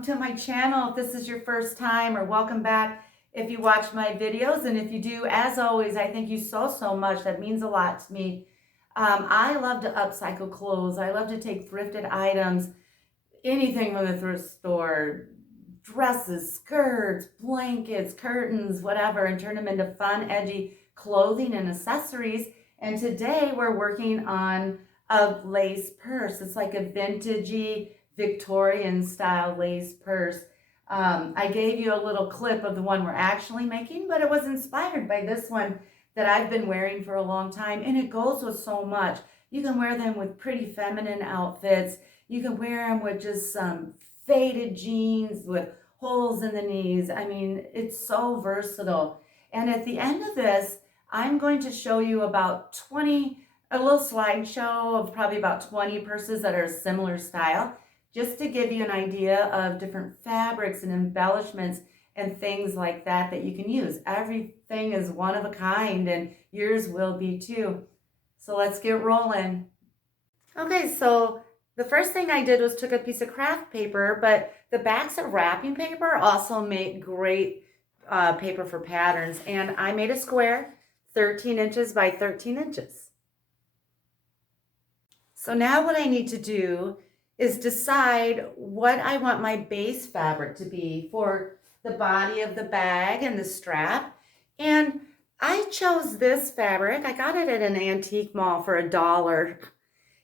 welcome to my channel if this is your first time, or welcome back if you watch my videos. And if you do, as always, I thank you so much. That means a lot to me. I love to upcycle clothes. I love to take thrifted items, anything from the thrift store, dresses, skirts, blankets, curtains, whatever, and turn them into fun, edgy clothing and accessories. And today we're working on a lace purse. It's like a vintagey Victorian style lace purse. I gave you a little clip of the one we're actually making, but it was inspired by this one that I've been wearing for a long time, and it goes with so much. You can wear them with pretty feminine outfits. You can wear them with just some faded jeans with holes in the knees. I mean, it's so versatile. And at the end of this, I'm going to show you about 20, a little slideshow of probably about 20 purses that are a similar style, just to give you an idea of different fabrics and embellishments and things like that that you can use. Everything is one of a kind, and yours will be too. So let's get rolling. Okay, so the first thing I did was took a piece of craft paper, but the backs of wrapping paper also make great paper for patterns. And I made a square 13 inches by 13 inches. So now what I need to do is decide what I want my base fabric to be for the body of the bag and the strap. And I chose this fabric. I got it at an antique mall for $1,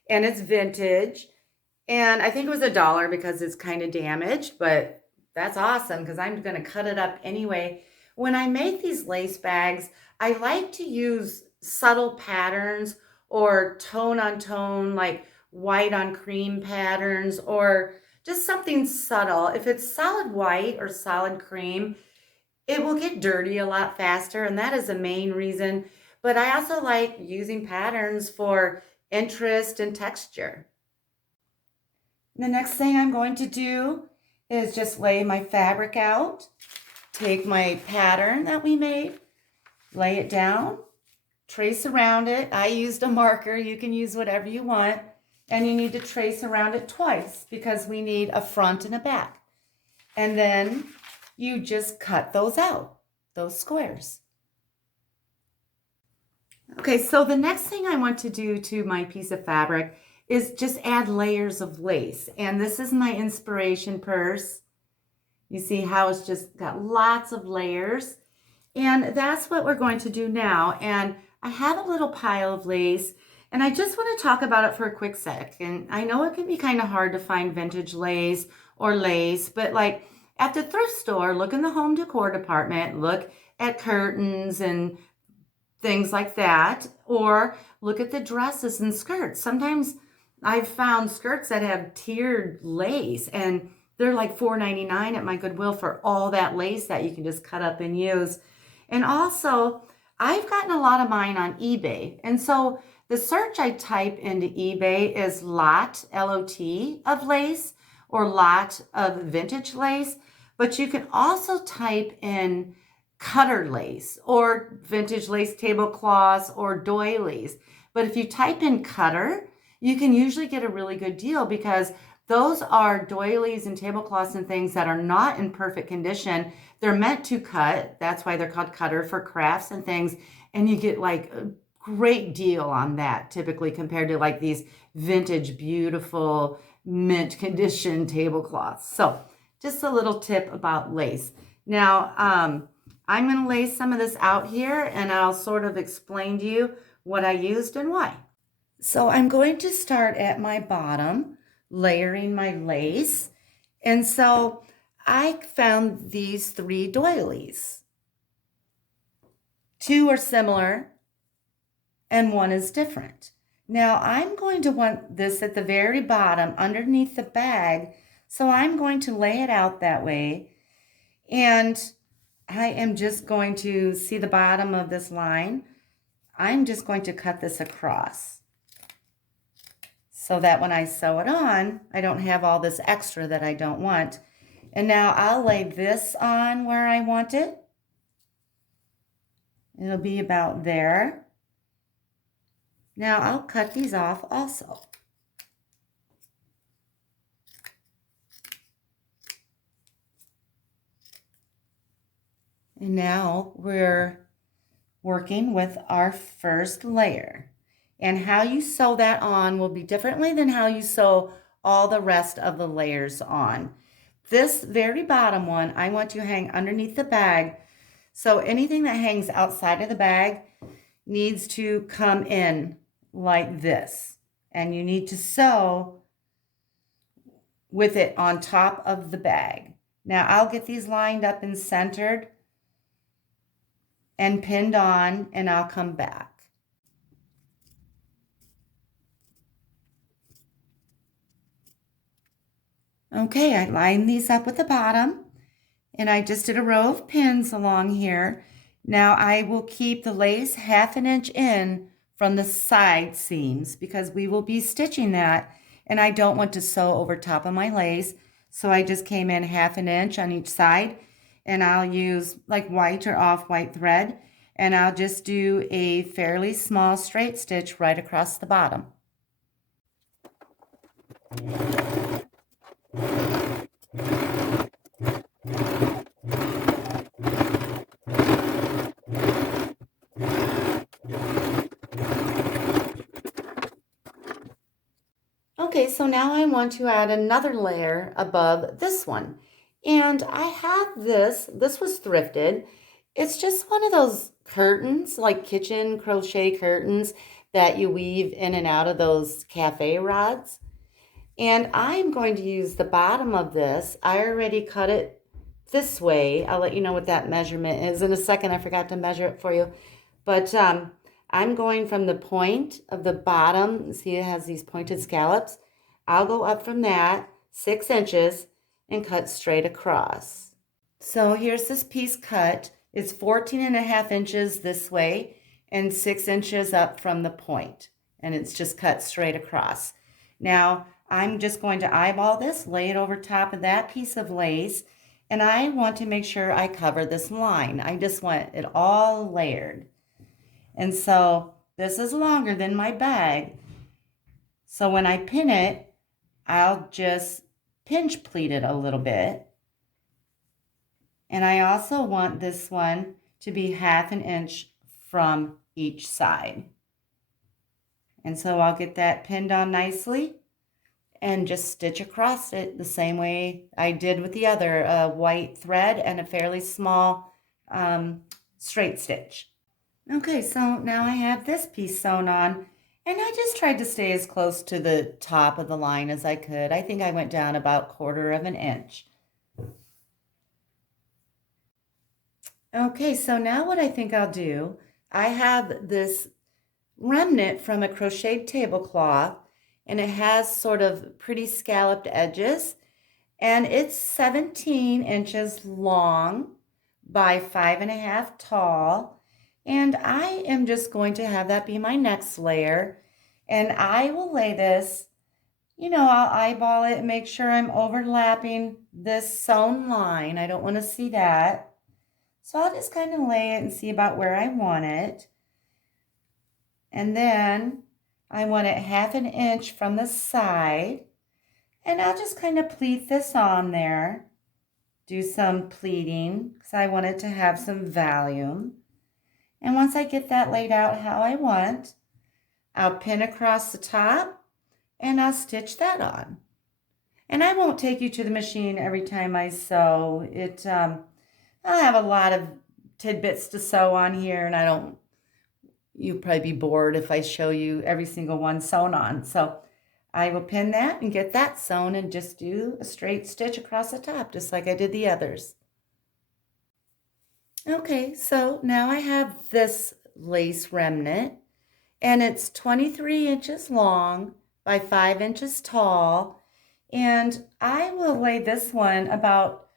and it's vintage. And I think it was $1 because it's kind of damaged, but that's awesome because I'm going to cut it up anyway. When I make these lace bags, I like to use subtle patterns or tone on tone, like white on cream patterns, or just something subtle. If it's solid white or solid cream, it will get dirty a lot faster, and that is the main reason. But I also like using patterns for interest and texture. The next thing I'm going to do is just lay my fabric out, take my pattern that we made, lay it down, trace around it. I used a marker. You can use whatever you want. And you need to trace around it twice because we need a front and a back. And then you just cut those out, those squares. Okay, so the next thing I want to do to my piece of fabric is just add layers of lace. And this is my inspiration purse. You see how it's just got lots of layers. And that's what we're going to do now. And I have a little pile of lace, and I just want to talk about it for a quick sec. And I know it can be kind of hard to find vintage lace or lace, but like at the thrift store, look in the home decor department, look at curtains and things like that, or look at the dresses and skirts. Sometimes I've found skirts that have tiered lace, and they're like $4.99 at my Goodwill for all that lace that you can just cut up and use. And also, I've gotten a lot of mine on eBay. And so the search I type into eBay is lot, L-O-T, of lace, or lot of vintage lace. But you can also type in cutter lace or vintage lace tablecloths or doilies. But if you type in cutter, you can usually get a really good deal because those are doilies and tablecloths and things that are not in perfect condition. They're meant to cut. That's why they're called cutter, for crafts and things. And you get like a great deal on that typically compared to like these vintage, beautiful, mint condition tablecloths. So just a little tip about lace. Now, I'm going to lay some of this out here, and I'll sort of explain to you what I used and why. So I'm going to start at my bottom, layering my lace. And so I found these 3 doilies. 2 are similar and 1 is different. Now I'm going to want this at the very bottom underneath the bag. So I'm going to lay it out that way. And I am just going to see the bottom of this line. I'm just going to cut this across, so that when I sew it on, I don't have all this extra that I don't want. And now I'll lay this on where I want it. It'll be about there. Now I'll cut these off also. And now we're working with our first layer. And how you sew that on will be differently than how you sew all the rest of the layers on. This very bottom one, I want to hang underneath the bag. So anything that hangs outside of the bag needs to come in like this. And you need to sew with it on top of the bag. Now I'll get these lined up and centered and pinned on, and I'll come back. Okay, I lined these up with the bottom, and I just did a row of pins along here. Now I will keep the lace 1/2 inch in from the side seams because we will be stitching that, and I don't want to sew over top of my lace. So I just came in 1/2 inch on each side, and I'll use like white or off-white thread, and I'll just do a fairly small straight stitch right across the bottom. Okay, so now I want to add another layer above this one. And I have this was thrifted. It's just one of those curtains, like kitchen crochet curtains that you weave in and out of those cafe rods. And I'm going to use the bottom of this. I already cut it this way. I'll let you know what that measurement is in a second. I forgot to measure it for you. But I'm going from the point of the bottom. See, it has these pointed scallops. I'll go up from that 6 inches and cut straight across. So here's this piece cut. It's 14.5 inches this way and 6 inches up from the point. And it's just cut straight across. Now, I'm just going to eyeball this, lay it over top of that piece of lace, and I want to make sure I cover this line. I just want it all layered. And so this is longer than my bag. So when I pin it, I'll just pinch pleat it a little bit. And I also want this one to be 1/2 inch from each side. And so I'll get that pinned on nicely and just stitch across it the same way I did with the other white thread and a fairly small straight stitch. Okay, so now I have this piece sewn on, and I just tried to stay as close to the top of the line as I could. I think I went down about 1/4 inch. Okay, so now what I think I'll do, I have this remnant from a crocheted tablecloth, and it has sort of pretty scalloped edges, and it's 17 inches long by 5.5 tall. And I am just going to have that be my next layer. And I will lay this, I'll eyeball it and make sure I'm overlapping this sewn line. I don't want to see that. So I'll just kind of lay it and see about where I want it. And then I want it 1/2 inch from the side. And I'll just kind of pleat this on there. Do some pleating because I want it to have some volume. And once I get that laid out how I want, I'll pin across the top and I'll stitch that on. And I won't take you to the machine every time I sew. I'll have a lot of tidbits to sew on here, and you'll probably be bored if I show you every single one sewn on. So I will pin that and get that sewn and just do a straight stitch across the top, just like I did the others. Okay, so now I have this lace remnant, and it's 23 inches long by 5 inches tall, and I will lay this one about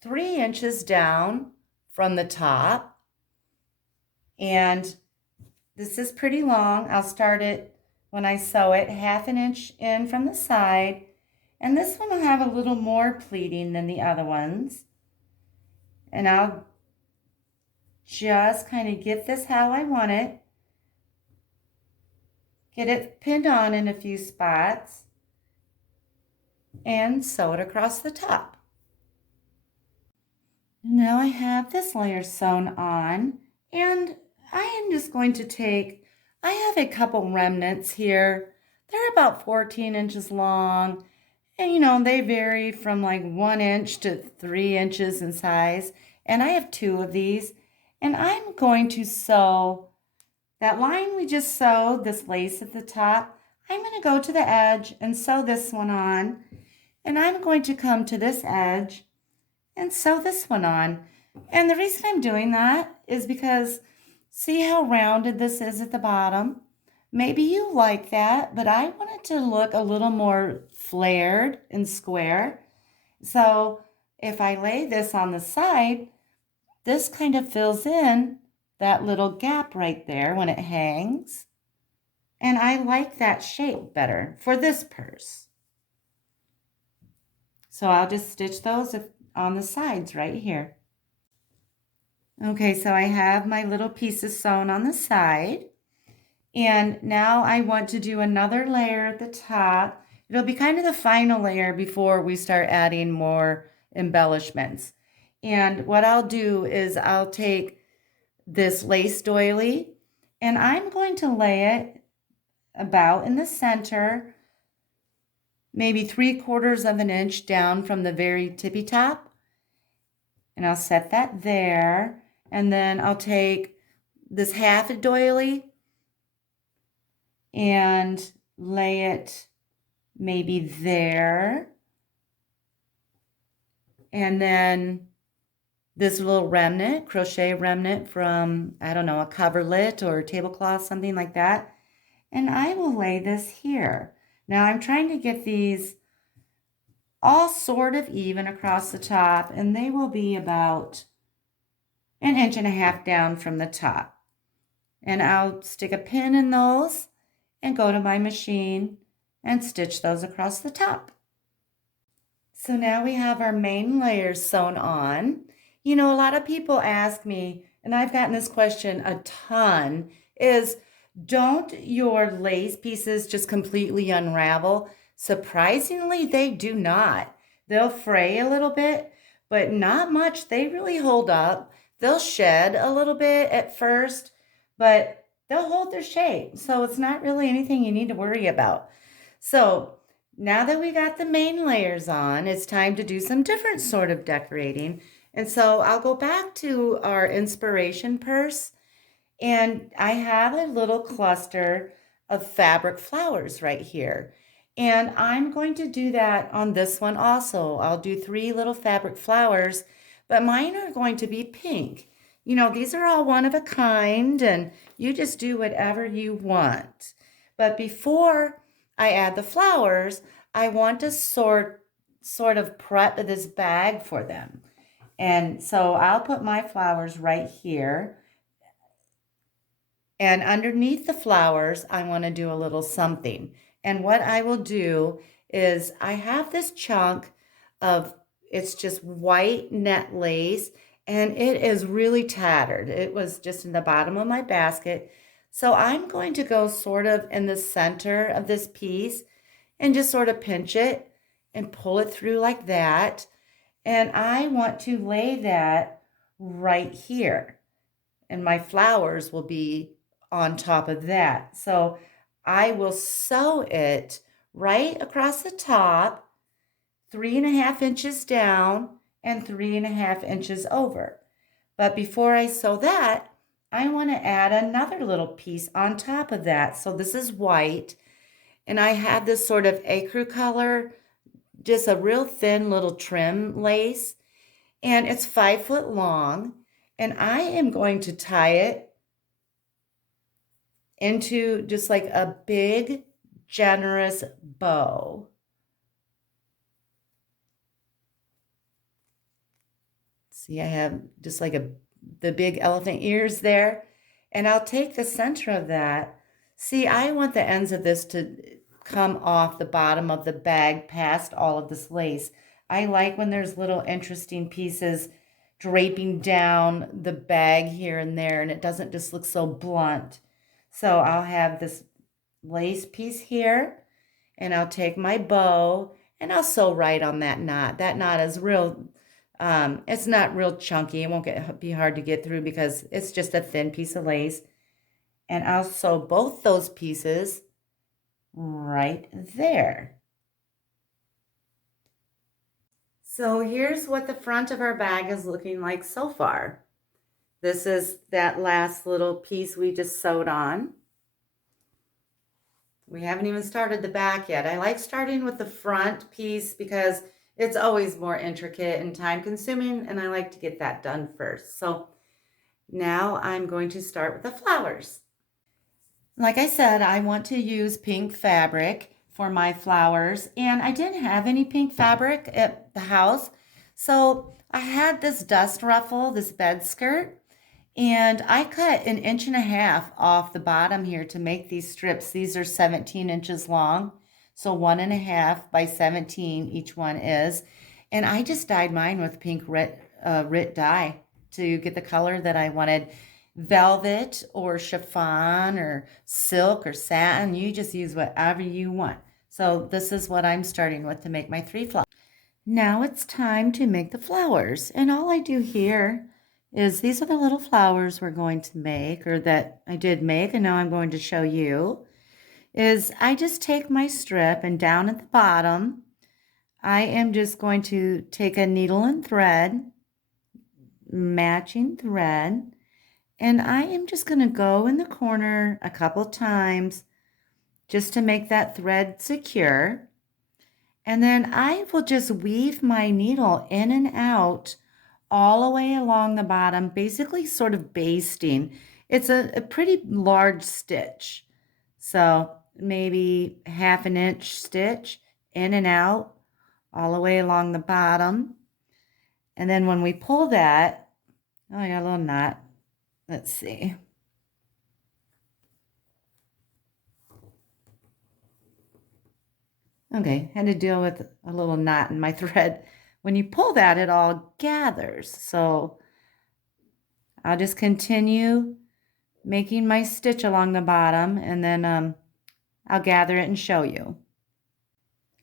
3 inches down from the top, and this is pretty long. I'll start it when I sew it 1/2 inch in from the side, and this one will have a little more pleating than the other ones, and I'll just kind of get this how I want it. Get it pinned on in a few spots and sew it across the top. Now I have this layer sewn on, and I am just going to I have a couple remnants here. They're about 14 inches long, and they vary from like 1 inch to 3 inches in size. And I have two of these, and I'm going to sew that line we just sewed, this lace at the top. I'm going to go to the edge and sew this one on, and I'm going to come to this edge and sew this one on. And the reason I'm doing that is because see how rounded this is at the bottom? Maybe you like that, but I want it to look a little more flared and square. So if I lay this on the side, this kind of fills in that little gap right there when it hangs. And I like that shape better for this purse. So I'll just stitch those on the sides right here. Okay, so I have my little pieces sewn on the side. And now I want to do another layer at the top. It'll be kind of the final layer before we start adding more embellishments. And what I'll do is I'll take this lace doily and I'm going to lay it about in the center, maybe 3/4 of an inch down from the very tippy top. And I'll set that there. And then I'll take this half a doily and lay it maybe there. And then this little remnant, crochet remnant from, I don't know, a coverlet or a tablecloth, something like that. And I will lay this here. Now I'm trying to get these all sort of even across the top, and they will be about 1.5 inches down from the top. And I'll stick a pin in those and go to my machine and stitch those across the top. So now we have our main layers sewn on. A lot of people ask me, and I've gotten this question a ton, is don't your lace pieces just completely unravel? Surprisingly, they do not. They'll fray a little bit, but not much. They really hold up. They'll shed a little bit at first, but they'll hold their shape. So it's not really anything you need to worry about. So now that we got the main layers on, it's time to do some different sort of decorating. And so I'll go back to our inspiration purse, and I have a little cluster of fabric flowers right here. And I'm going to do that on this one also. I'll do 3 little fabric flowers, but mine are going to be pink. These are all one of a kind, and you just do whatever you want. But before I add the flowers, I want to sort of prep this bag for them. And so I'll put my flowers right here. And underneath the flowers, I want to do a little something. And what I will do is I have this chunk of, it's just white net lace, and it is really tattered. It was just in the bottom of my basket. So I'm going to go sort of in the center of this piece and just sort of pinch it and pull it through like that. And I want to lay that right here. And my flowers will be on top of that. So I will sew it right across the top, 3.5 inches down and 3.5 inches over. But before I sew that, I want to add another little piece on top of that. So this is white, and I have this sort of ecru color, just a real thin little trim lace, and it's 5 foot long, and I am going to tie it into just like a big, generous bow. See, I have just like the big elephant ears there, and I'll take the center of that. See, I want the ends of this to come off the bottom of the bag past all of this lace. I like when there's little interesting pieces draping down the bag here and there, and it doesn't just look so blunt. So I'll have this lace piece here, and I'll take my bow and I'll sew right on that knot. That knot is real It's not real chunky. It won't be hard to get through because it's just a thin piece of lace. And I'll sew both those pieces right there. So here's what the front of our bag is looking like so far. This is that last little piece we just sewed on. We haven't even started the back yet. I like starting with the front piece because it's always more intricate and time consuming, and I like to get that done first. So now I'm going to start with the flowers. Like I said, I want to use pink fabric for my flowers, and I didn't have any pink fabric at the house. So I had this dust ruffle, this bed skirt, and I cut 1.5 inches off the bottom here to make these strips. These are 17 inches long, so 1.5 by 17 each one is. And I just dyed mine with pink Rit dye to get the color that I wanted. Velvet or chiffon or silk or satin, you just use whatever you want. So this is what I'm starting with to make my 3 flowers. Now it's time to make the flowers, and all I do here is these are the little flowers we're going to make, or that I did make, and now I'm going to show you, is I just take my strip, and down at the bottom I am just going to take a needle and thread, matching thread, and I am just going to go in the corner a couple times just to make that thread secure. And then I will just weave my needle in and out all the way along the bottom, basically sort of basting. It's a pretty large stitch. So maybe 1/2 inch stitch in and out all the way along the bottom. And then when we pull that, oh, I got a little knot. Let's see. Okay, had to deal with a little knot in my thread. When you pull that, it all gathers. So I'll just continue making my stitch along the bottom, and then I'll gather it and show you.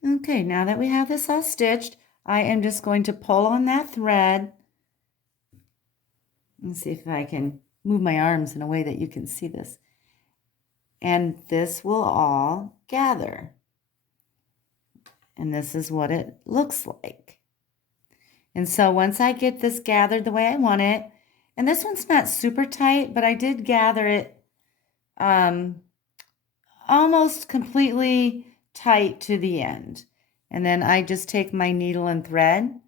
Okay, now that we have this all stitched, I am just going to pull on that thread. Let's see if I can move my arms in a way that you can see this. And this will all gather. And this is what it looks like. And so once I get this gathered the way I want it, and this one's not super tight, but I did gather it almost completely tight to the end. And then I just take my needle and thread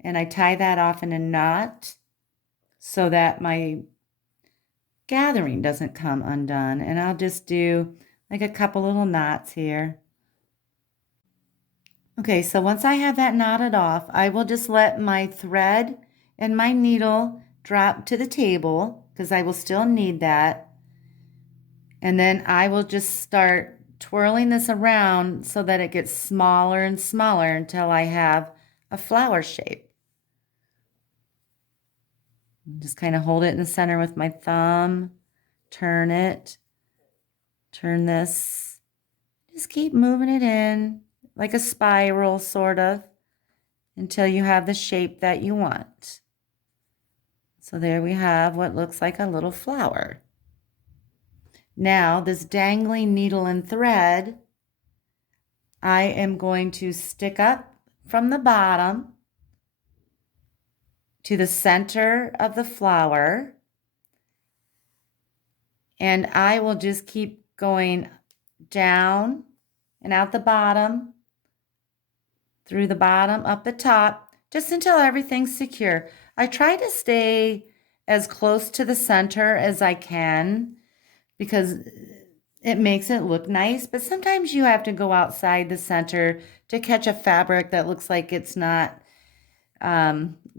and I tie that off in a knot so that my gathering doesn't come undone. And I'll just do like a couple little knots here. Okay, so once I have that knotted off, I will just let my thread and my needle drop to the table because I will still need that. And then I will just start twirling this around so that it gets smaller and smaller until I have a flower shape. Just kind of hold it in the center with my thumb, turn it, turn this, just keep moving it in like a spiral sort of until you have the shape that you want. So there we have what looks like a little flower. Now this dangling needle and thread, I am going to stick up from the bottom to the center of the flower, and I will just keep going down and out the bottom, through the bottom, up the top, just until everything's secure. I try to stay as close to the center as I can because it makes it look nice, but sometimes you have to go outside the center to catch a fabric that looks like it's not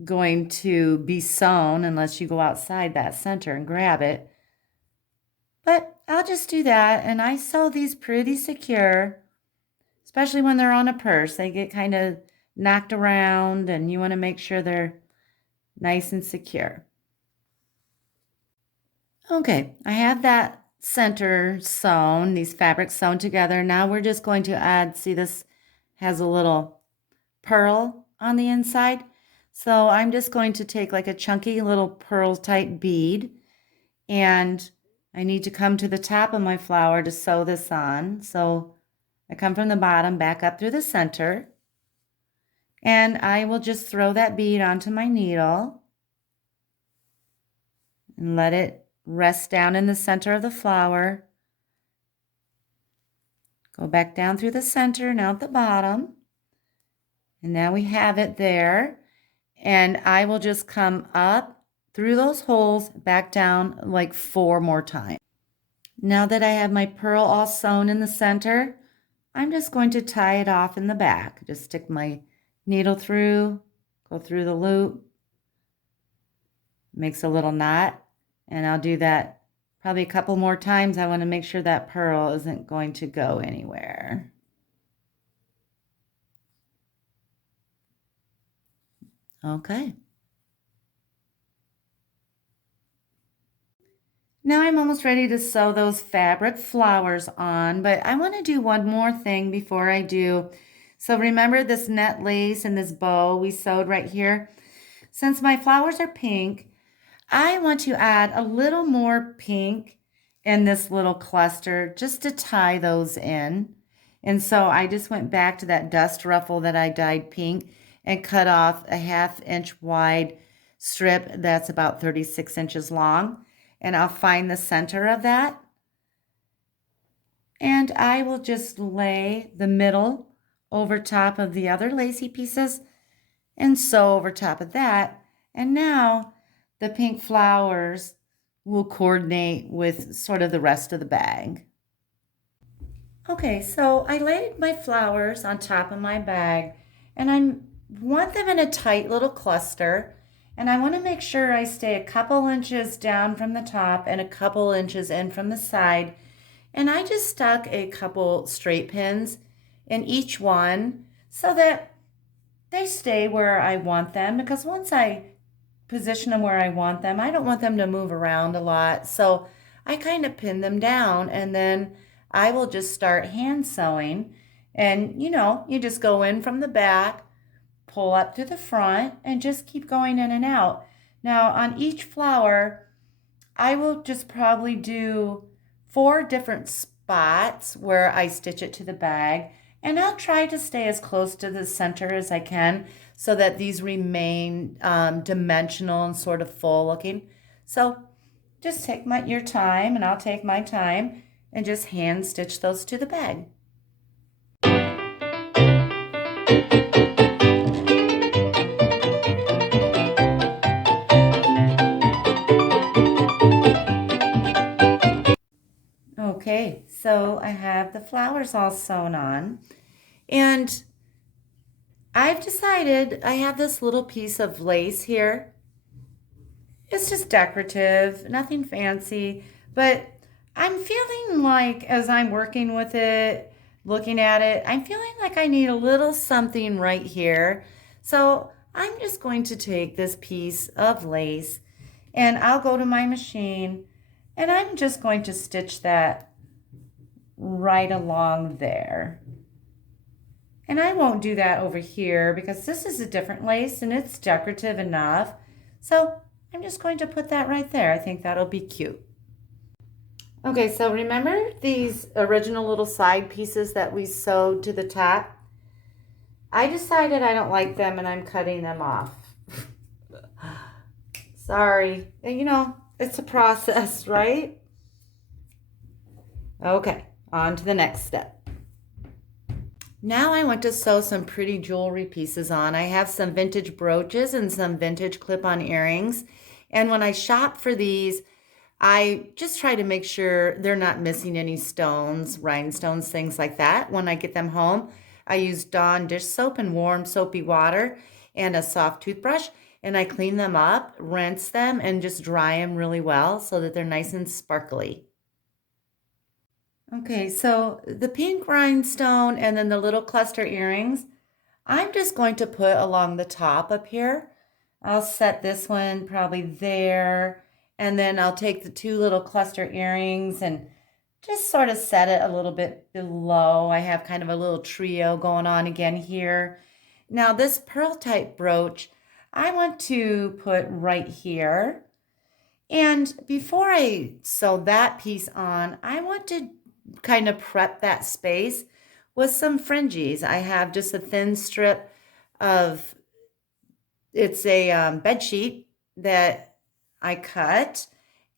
going to be sewn unless you go outside that center and grab it. But I'll just do that, and I sew these pretty secure, especially when they're on a purse. They get kind of knocked around, and you want to make sure they're nice and secure. Okay, I have that center sewn, these fabrics sewn together. Now we're just going to add, see this has a little pearl on the inside. So I'm just going to take like a chunky little pearl type bead, and I need to come to the top of my flower to sew this on. So I come from the bottom back up through the center, and I will just throw that bead onto my needle and let it rest down in the center of the flower. Go back down through the center and out the bottom. And now we have it there. And I will just come up through those holes, back down like 4 more times. Now that I have my pearl all sewn in the center, I'm just going to tie it off in the back. Just stick my needle through, go through the loop, makes a little knot, and I'll do that probably a couple more times. I want to make sure that pearl isn't going to go anywhere. Okay. Now I'm almost ready to sew those fabric flowers on, but I want to do one more thing before I do. So remember this net lace and this bow we sewed right here? Since my flowers are pink, I want to add a little more pink in this little cluster just to tie those in. And so I just went back to that dust ruffle that I dyed pink and cut off a 1/2 inch wide strip that's about 36 inches long. And I'll find the center of that. And I will just lay the middle over top of the other lacy pieces and sew over top of that. And now the pink flowers will coordinate with sort of the rest of the bag. Okay, so I laid my flowers on top of my bag, and I want them in a tight little cluster, and I want to make sure I stay a couple inches down from the top and a couple inches in from the side. And I just stuck a couple straight pins in each one so that they stay where I want them, because once I position them where I want them, I don't want them to move around a lot. So I kind of pin them down, and then I will just start hand sewing. And you just go in from the back, pull up to the front, and just keep going in and out. Now on each flower, I will just probably do 4 different spots where I stitch it to the bag. And I'll try to stay as close to the center as I can so that these remain dimensional and sort of full looking. So just take your time, and I'll take my time, and just hand stitch those to the bag. Okay, so I have the flowers all sewn on, and I've decided I have this little piece of lace here. It's just decorative, nothing fancy, but I'm feeling like as I'm working with it, looking at it, I'm feeling like I need a little something right here. So I'm just going to take this piece of lace, and I'll go to my machine, and I'm just going to stitch that right along there. And I won't do that over here because this is a different lace and it's decorative enough. So I'm just going to put that right there. I think that'll be cute. Okay, so remember these original little side pieces that we sewed to the top? I decided I don't like them and I'm cutting them off. Sorry. It's a process, right? Okay, on to the next step. Now I want to sew some pretty jewelry pieces on. I have some vintage brooches and some vintage clip-on earrings. And when I shop for these, I just try to make sure they're not missing any stones, rhinestones, things like that. When I get them home, I use Dawn dish soap and warm soapy water and a soft toothbrush, and I clean them up, rinse them, and just dry them really well so that they're nice and sparkly. Okay, so the pink rhinestone and then the little cluster earrings, I'm just going to put along the top up here. I'll set this one probably there, and then I'll take the 2 little cluster earrings and just sort of set it a little bit below. I have kind of a little trio going on again here. Now this pearl type brooch, I want to put right here. And before I sew that piece on, I want to kind of prep that space with some fringes. I have just a thin strip of, it's a bed sheet that I cut,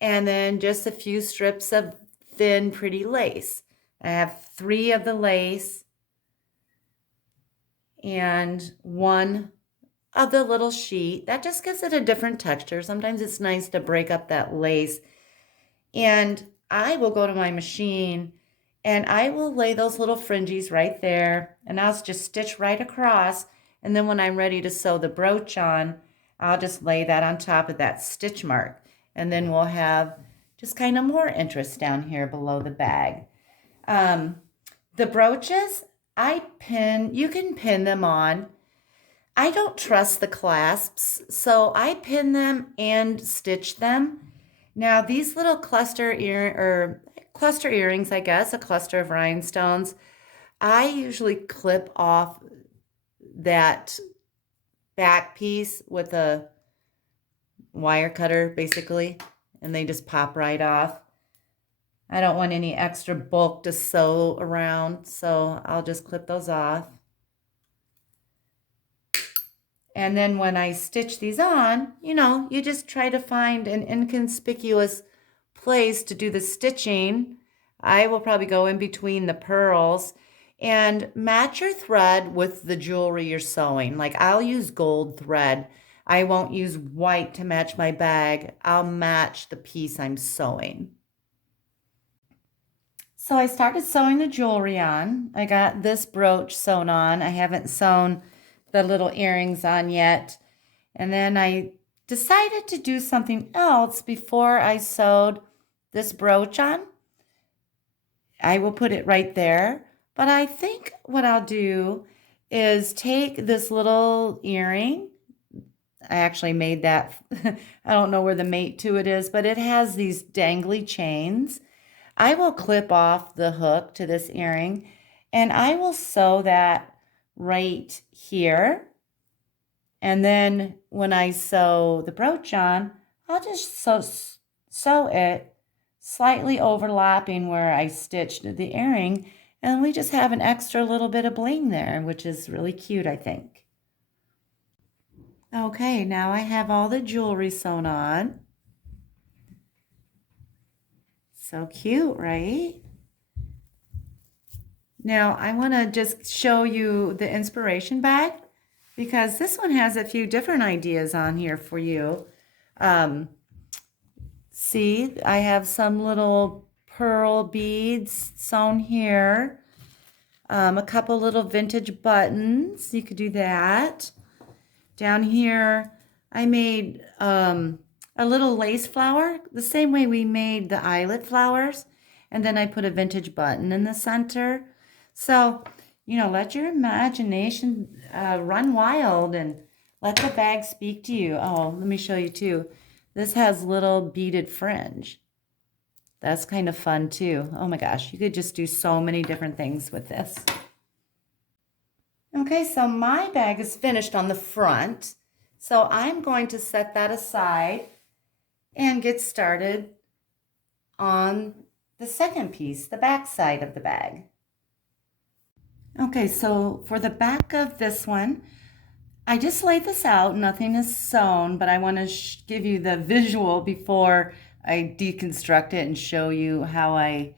and then just a few strips of thin, pretty lace. I have 3 of the lace and 1 of the little sheet. That just gives it a different texture. Sometimes it's nice to break up that lace. And I will go to my machine and I will lay those little fringes right there, and I'll just stitch right across. And then when I'm ready to sew the brooch on, I'll just lay that on top of that stitch mark. And then we'll have just kind of more interest down here below the bag. The brooches, you can pin them on. I don't trust the clasps, so I pin them and stitch them. Now these little cluster earrings, I guess, a cluster of rhinestones, I usually clip off that back piece with a wire cutter, basically, and they just pop right off. I don't want any extra bulk to sew around, so I'll just clip those off. And then when I stitch these on, you just try to find an inconspicuous place to do the stitching. I will probably go in between the pearls and match your thread with the jewelry you're sewing. Like I'll use gold thread. I won't use white to match my bag. I'll match the piece I'm sewing. So I started sewing the jewelry on. I got this brooch sewn on. I haven't sewn the little earrings on yet. And then I decided to do something else before I sewed this brooch on. I will put it right there. But I think what I'll do is take this little earring. I actually made that. I don't know where the mate to it is, but it has these dangly chains. I will clip off the hook to this earring and I will sew that right here. And then when I sew the brooch on, I'll just sew it slightly overlapping where I stitched the earring, and we just have an extra little bit of bling there, which is really cute, I think. Okay, now I have all the jewelry sewn on. So cute, right? Now I want to just show you the inspiration bag because this one has a few different ideas on here for you. See, I have some little pearl beads sewn here. A couple little vintage buttons. You could do that. Down here, I made a little lace flower, the same way we made the eyelet flowers. And then I put a vintage button in the center. So, let your imagination run wild and let the bag speak to you. Oh, let me show you too. This has little beaded fringe. That's kind of fun too. Oh my gosh, you could just do so many different things with this. Okay, so my bag is finished on the front. So I'm going to set that aside and get started on the second piece, the back side of the bag. Okay, so for the back of this one, I just laid this out. Nothing is sewn, but I want to give you the visual before I deconstruct it and show you how I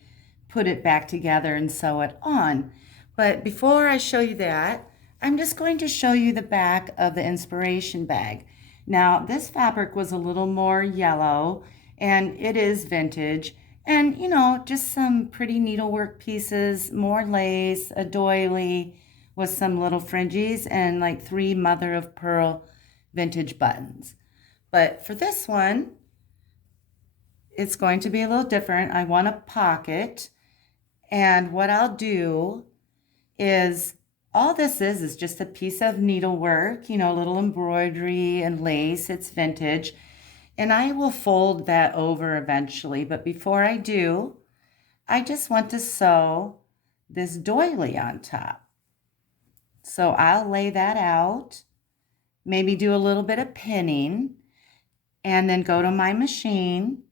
put it back together and sew it on. But before I show you that, I'm just going to show you the back of the inspiration bag. Now, this fabric was a little more yellow, and it is vintage. And, just some pretty needlework pieces, more lace, a doily with some little fringes, and like 3 mother of pearl vintage buttons. But for this one, it's going to be a little different. I want a pocket. And what I'll do is, all this is just a piece of needlework, a little embroidery and lace. It's vintage. And I will fold that over eventually. But before I do, I just want to sew this doily on top. So I'll lay that out, maybe do a little bit of pinning, and then go to my machine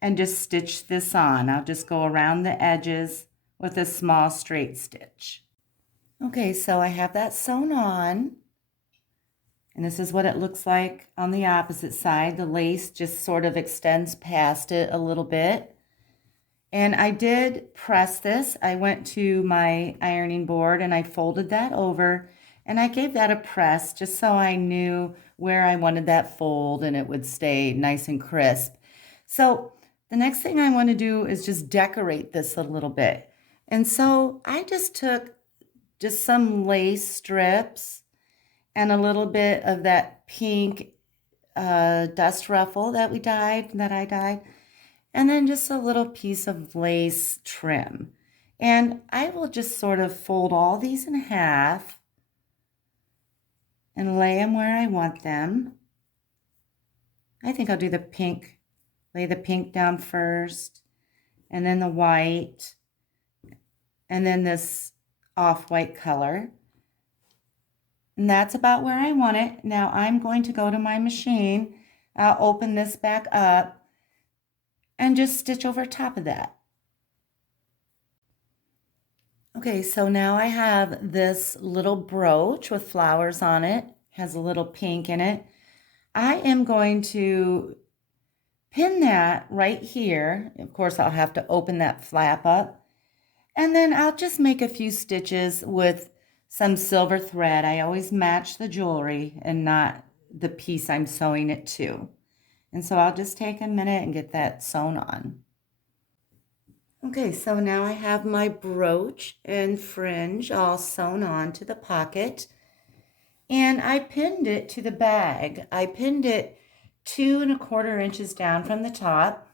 and just stitch this on. I'll just go around the edges with a small straight stitch. Okay, so I have that sewn on, and this is what it looks like on the opposite side. The lace just sort of extends past it a little bit. And I did press this. I went to my ironing board and I folded that over and I gave that a press just so I knew where I wanted that fold and it would stay nice and crisp. So the next thing I want to do is just decorate this a little bit. And so I just took just some lace strips and a little bit of that pink dust ruffle that I dyed, and then just a little piece of lace trim. And I will just sort of fold all these in half and lay them where I want them. I think I'll do the pink, lay the pink down first, and then the white, and then this off-white color. And that's about where I want it. Now I'm going to go to my machine. I'll open this back up and just stitch over top of that. Okay, so now I have this little brooch with flowers on it, has a little pink in it. I am going to pin that right here. Of course, I'll have to open that flap up. And then I'll just make a few stitches with some silver thread. I always match the jewelry and not the piece I'm sewing it to. And so I'll just take a minute and get that sewn on. Okay, so now I have my brooch and fringe all sewn on to the pocket. And I pinned it to the bag. I pinned it 2 1/4 inches down from the top.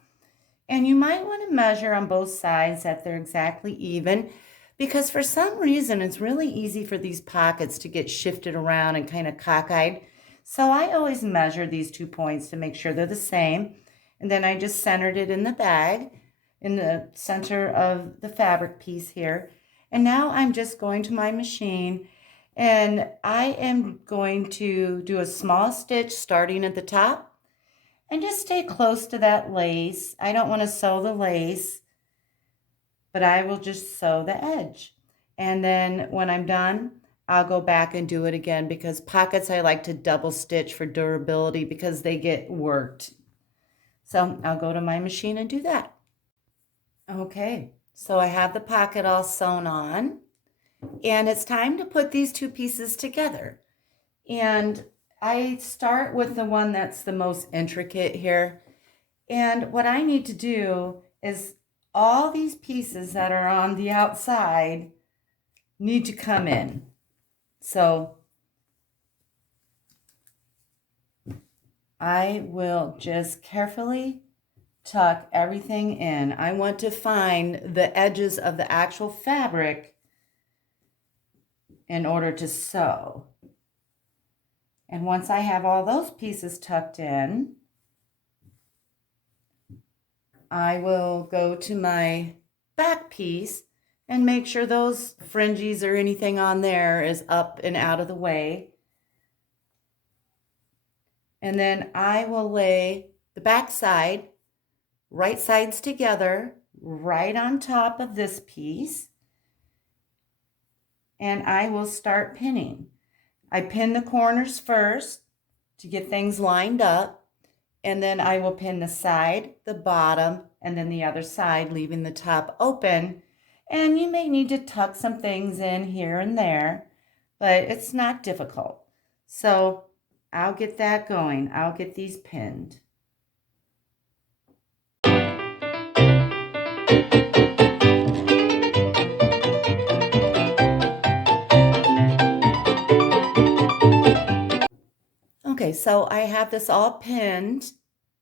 And you might want to measure on both sides that they're exactly even, because for some reason it's really easy for these pockets to get shifted around and kind of cockeyed. So I always measure these 2 points to make sure they're the same. And then I just centered it in the bag, in the center of the fabric piece here. And now I'm just going to my machine and I am going to do a small stitch starting at the top and just stay close to that lace. I don't want to sew the lace, but I will just sew the edge. And then when I'm done, I'll go back and do it again, because pockets I like to double stitch for durability because they get worked. So I'll go to my machine and do that. Okay, so I have the pocket all sewn on, and it's time to put these 2 pieces together. And I start with the one that's the most intricate here. And what I need to do is all these pieces that are on the outside need to come in. So I will just carefully tuck everything in. I want to find the edges of the actual fabric in order to sew. And once I have all those pieces tucked in, I will go to my back piece and make sure those fringes or anything on there is up and out of the way. And then I will lay the back side, right sides together, right on top of this piece. And I will start pinning. I pin the corners first to get things lined up, and then I will pin the side, the bottom, and then the other side, leaving the top open. And you may need to tuck some things in here and there, but it's not difficult. So I'll get that going. I'll get these pinned. Okay, so I have this all pinned,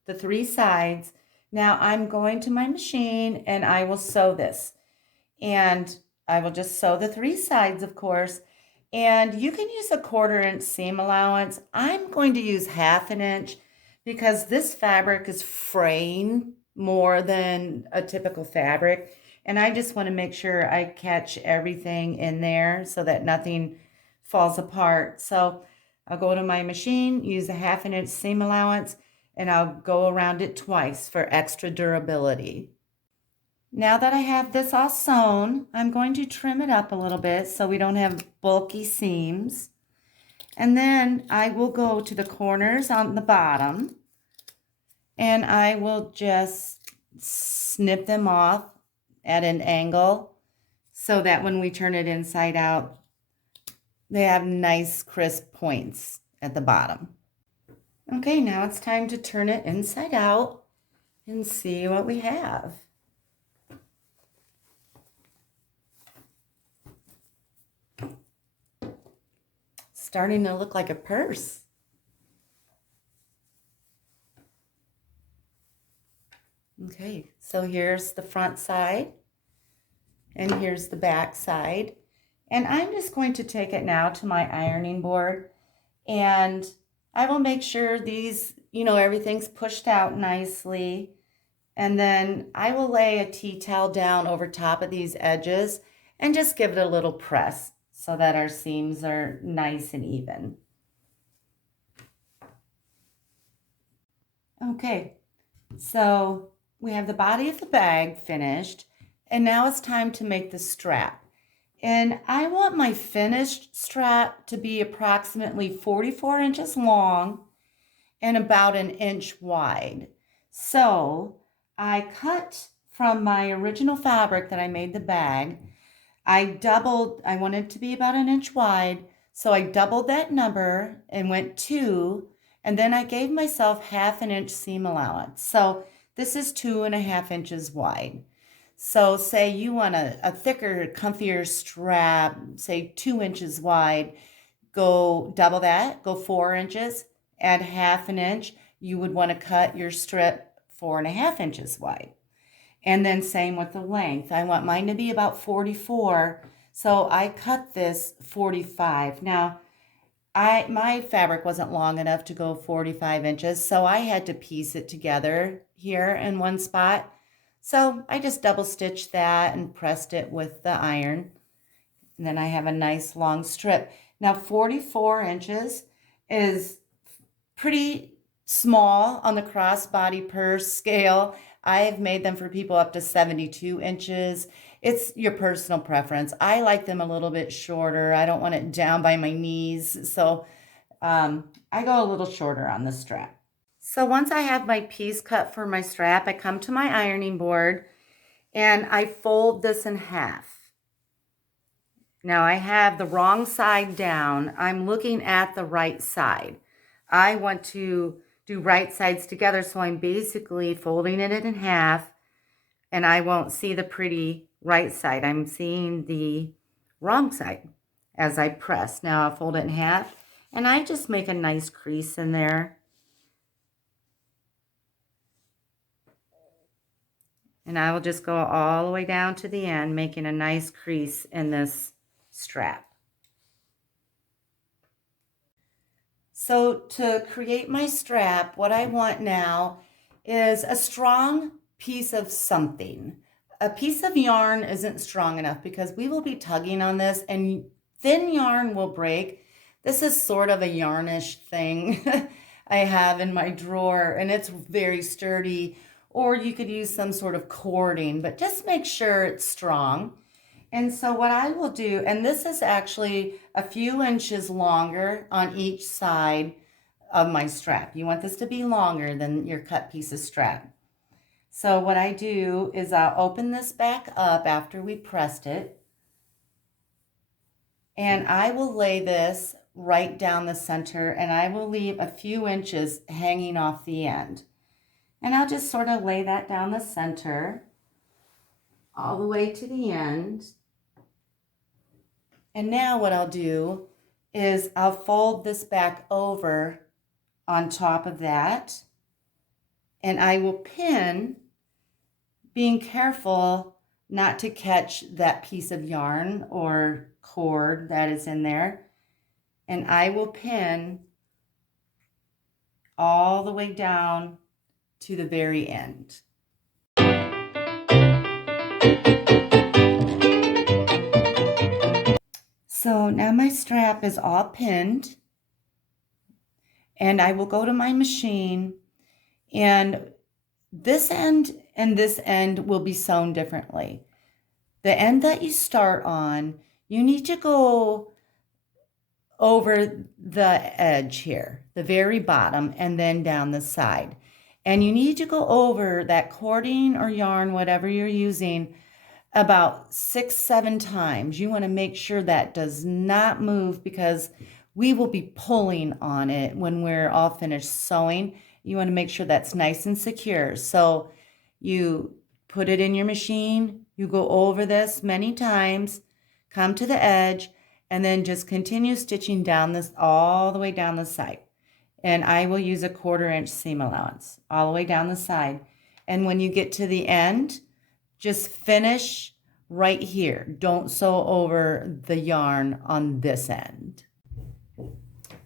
the 3 sides. Now I'm going to my machine and I will sew this. And I will just sew the 3 sides, of course. And you can use a 1/4 inch seam allowance. I'm going to use 1/2 inch because this fabric is fraying more than a typical fabric. And I just want to make sure I catch everything in there so that nothing falls apart. So I'll go to my machine, use a 1/2 inch seam allowance, and I'll go around it twice for extra durability. Now that I have this all sewn, I'm going to trim it up a little bit so we don't have bulky seams. And then I will go to the corners on the bottom and I will just snip them off at an angle so that when we turn it inside out, they have nice crisp points at the bottom. Okay, now it's time to turn it inside out and see what we have. Starting to look like a purse. Okay, so here's the front side and here's the back side. And I'm just going to take it now to my ironing board and I will make sure these, everything's pushed out nicely. And then I will lay a tea towel down over top of these edges and just give it a little press so that our seams are nice and even. Okay, so we have the body of the bag finished, and now it's time to make the strap. And I want my finished strap to be approximately 44 inches long and about 1 inch wide. So I cut from my original fabric that I made the bag. I wanted it to be about 1 inch wide, so I doubled that number and went 2, and then I gave myself 1/2 inch seam allowance. So this is 2.5 inches wide. So say you want a thicker, comfier strap, say 2 inches wide, go double that, go 4 inches, add 1/2 inch. You would want to cut your strip 4.5 inches wide. And then same with the length. I want mine to be about 44, so I cut this 45. Now, my fabric wasn't long enough to go 45 inches, so I had to piece it together here in one spot. So I just double stitched that and pressed it with the iron. And then I have a nice long strip. Now 44 inches is pretty small on the crossbody purse scale. I've made them for people up to 72 inches. It's your personal preference. I like them a little bit shorter. I don't want it down by my knees. So I go a little shorter on the strap. So once I have my piece cut for my strap, I come to my ironing board and I fold this in half. Now I have the wrong side down. I'm looking at the right side. I want to do right sides together, so I'm basically folding it in half and I won't see the pretty right side. I'm seeing the wrong side as I press. Now I'll fold it in half and I just make a nice crease in there. And I will just go all the way down to the end, making a nice crease in this strap. So to create my strap, what I want now is a strong piece of something. A piece of yarn isn't strong enough because we will be tugging on this and thin yarn will break. This is sort of a yarnish thing I have in my drawer and it's very sturdy, or you could use some sort of cording, but just make sure it's strong. And so what I will do, and this is actually a few inches longer on each side of my strap. You want this to be longer than your cut piece of strap. So what I do is I'll open this back up after we pressed it. And I will lay this right down the center and I will leave a few inches hanging off the end. And I'll just sort of lay that down the center all the way to the end. And now what I'll do is I'll fold this back over on top of that. And I will pin, being careful not to catch that piece of yarn or cord that is in there. And I will pin all the way down to the very end. So now my strap is all pinned and I will go to my machine, and this end and this end will be sewn differently. The end that you start on, you need to go over the edge here, the very bottom, and then down the side. And you need to go over that cording or yarn, whatever you're using, about 6, 7 times. You want to make sure that does not move, because we will be pulling on it when we're all finished sewing. You want to make sure that's nice and secure. So you put it in your machine, you go over this many times, come to the edge, and then just continue stitching down this all the way down the side. And I will use a 1/4 inch seam allowance all the way down the side. And when you get to the end, just finish right here. Don't sew over the yarn on this end.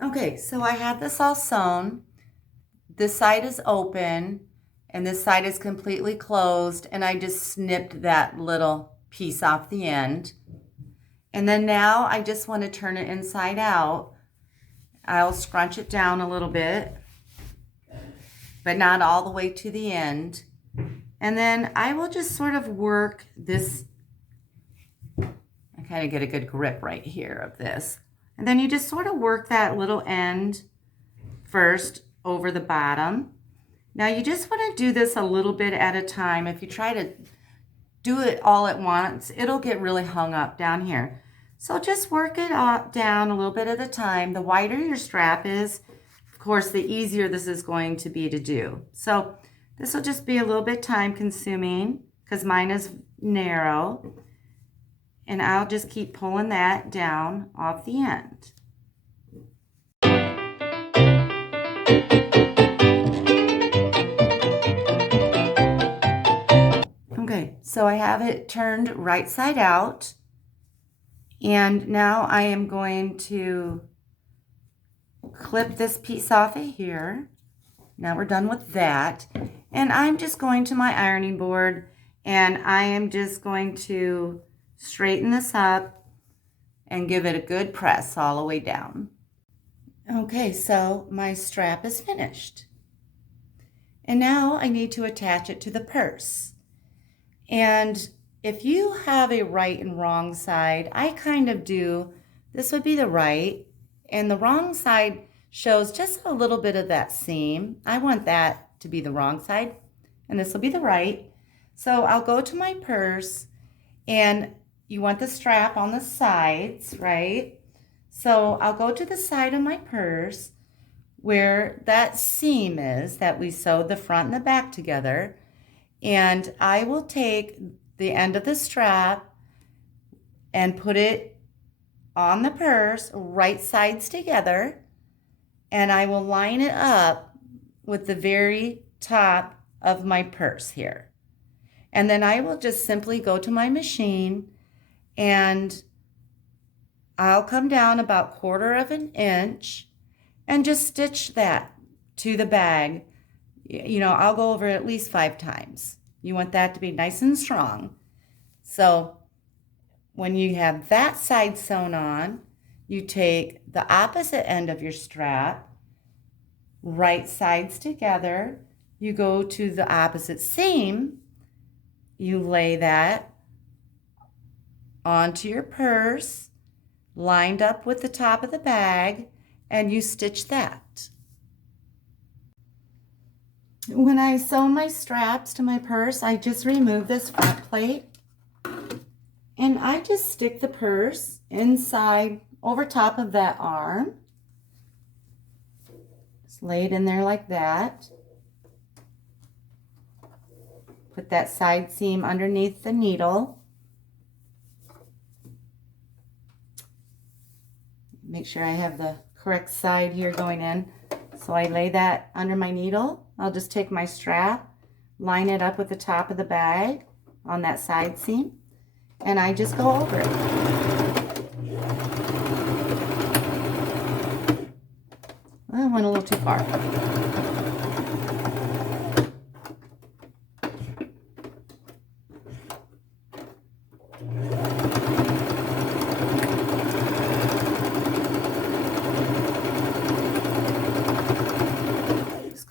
Okay, so I have this all sewn. This side is open and this side is completely closed, and I just snipped that little piece off the end. And then now I just want to turn it inside out. I'll scrunch it down a little bit, but not all the way to the end. And then I will just sort of work this. I kind of get a good grip right here of this. And then you just sort of work that little end first over the bottom. Now you just want to do this a little bit at a time. If you try to do it all at once, it'll get really hung up down here. So just work it down a little bit at a time. The wider your strap is, of course, the easier this is going to be to do. So this will just be a little bit time consuming because mine is narrow. And I'll just keep pulling that down off the end. Okay, so I have it turned right side out. And now I am going to clip this piece off of here. Now we're done with that. And I'm just going to my ironing board, and I am just going to straighten this up and give it a good press all the way down. Okay, so my strap is finished. And now I need to attach it to the purse. And if you have a right and wrong side, I kind of do. This would be the right, and the wrong side shows just a little bit of that seam. I want that to be the wrong side, and this will be the right. So I'll go to my purse, and you want the strap on the sides, right? So I'll go to the side of my purse where that seam is that we sewed the front and the back together, and I will take the end of the strap and put it on the purse, right sides together, and I will line it up with the very top of my purse here. And then I will just simply go to my machine, and I'll come down about 1/4 inch and just stitch that to the bag. You know, I'll go over it at least 5 times. You want that to be nice and strong. So when you have that side sewn on, you take the opposite end of your strap, right sides together, you go to the opposite seam, you lay that onto your purse, lined up with the top of the bag, and you stitch that. When I sew my straps to my purse, I just remove this front plate, and I just stick the purse inside over top of that arm. Just lay it in there like that. Put that side seam underneath the needle. Make sure I have the correct side here going in. So I lay that under my needle. I'll just take my strap, line it up with the top of the bag on that side seam, and I just go over it. Well, I went a little too far.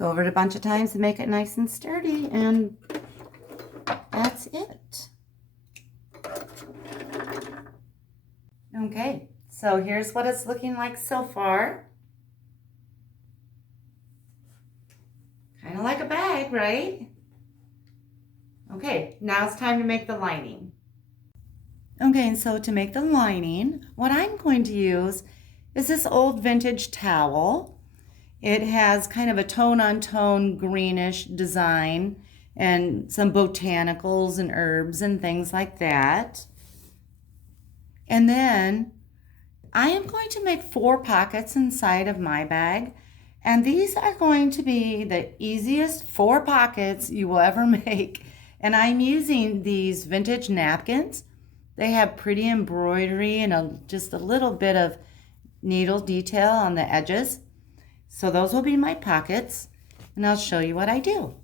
go over it a bunch of times to make it nice and sturdy, and that's it. Okay, so here's what it's looking like so far. Kind of like a bag, right? Okay, now it's time to make the lining. Okay, and so to make the lining, what I'm going to use is this old vintage towel. It has kind of a tone-on-tone greenish design and some botanicals and herbs and things like that. And then I am going to make 4 pockets inside of my bag. And these are going to be the easiest 4 pockets you will ever make. And I'm using these vintage napkins. They have pretty embroidery and just a little bit of needle detail on the edges. So those will be my pockets, and I'll show you what I do.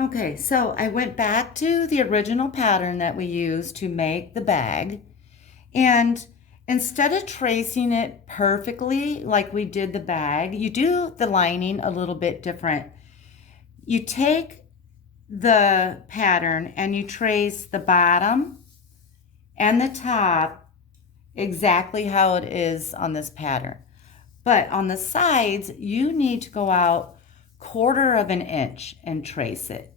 Okay, so I went back to the original pattern that we used to make the bag, and instead of tracing it perfectly like we did the bag, you do the lining a little bit different. You take the pattern and you trace the bottom and the top exactly how it is on this pattern. But on the sides, you need to go out 1/4 of an inch and trace it.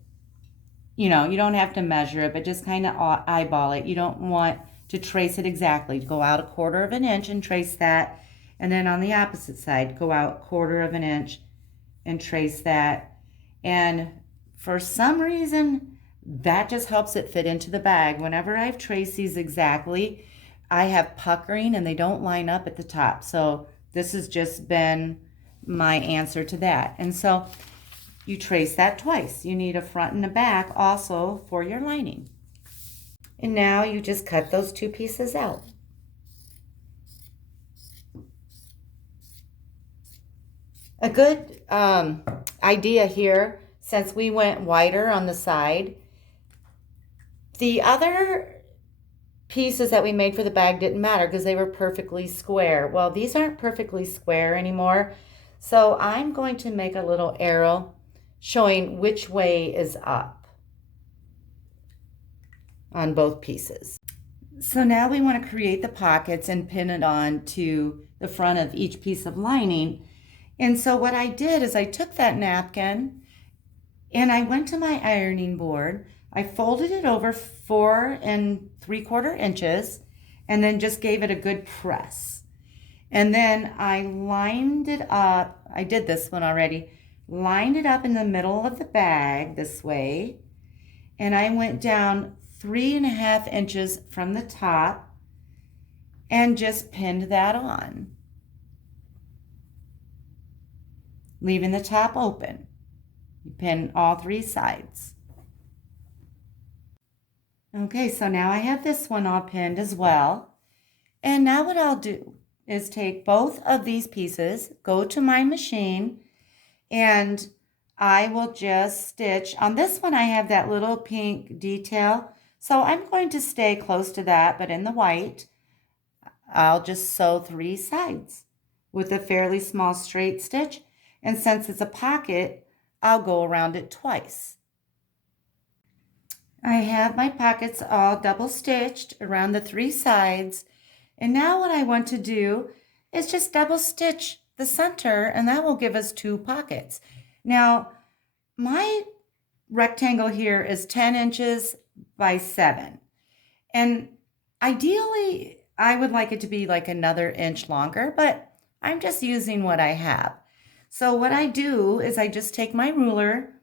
You know, you don't have to measure it, but just kind of eyeball it. You don't want to trace it exactly. Go out 1/4 of an inch and trace that. And then on the opposite side, go out 1/4 of an inch and trace that. And for some reason, that just helps it fit into the bag. Whenever I've traced these exactly, I have puckering and they don't line up at the top. So this has just been my answer to that. And so you trace that twice. You need a front and a back also for your lining. And now you just cut those 2 pieces out. A good idea here, since we went wider on the side, the other pieces that we made for the bag didn't matter because they were perfectly square. Well, these aren't perfectly square anymore. So I'm going to make a little arrow showing which way is up on both pieces. So now we want to create the pockets and pin it on to the front of each piece of lining. And so what I did is I took that napkin and I went to my ironing board. I folded it over 4 3/4 inches and then just gave it a good press. And then I lined it up. I did this one already. Lined it up in the middle of the bag this way. And I went down 3.5 inches from the top and just pinned that on, leaving the top open. You pin all 3 sides. Okay, so now I have this one all pinned as well. And now what I'll do is take both of these pieces, go to my machine, and I will just stitch. On this one I have that little pink detail, so I'm going to stay close to that, but in the white, I'll just sew 3 sides with a fairly small straight stitch. And since it's a pocket, I'll go around it twice. I have my pockets all double stitched around the 3 sides. And now what I want to do is just double stitch the center, and that will give us 2 pockets. Now, my rectangle here is 10 inches by 7. And ideally, I would like it to be like another inch longer, but I'm just using what I have. So what I do is I just take my ruler.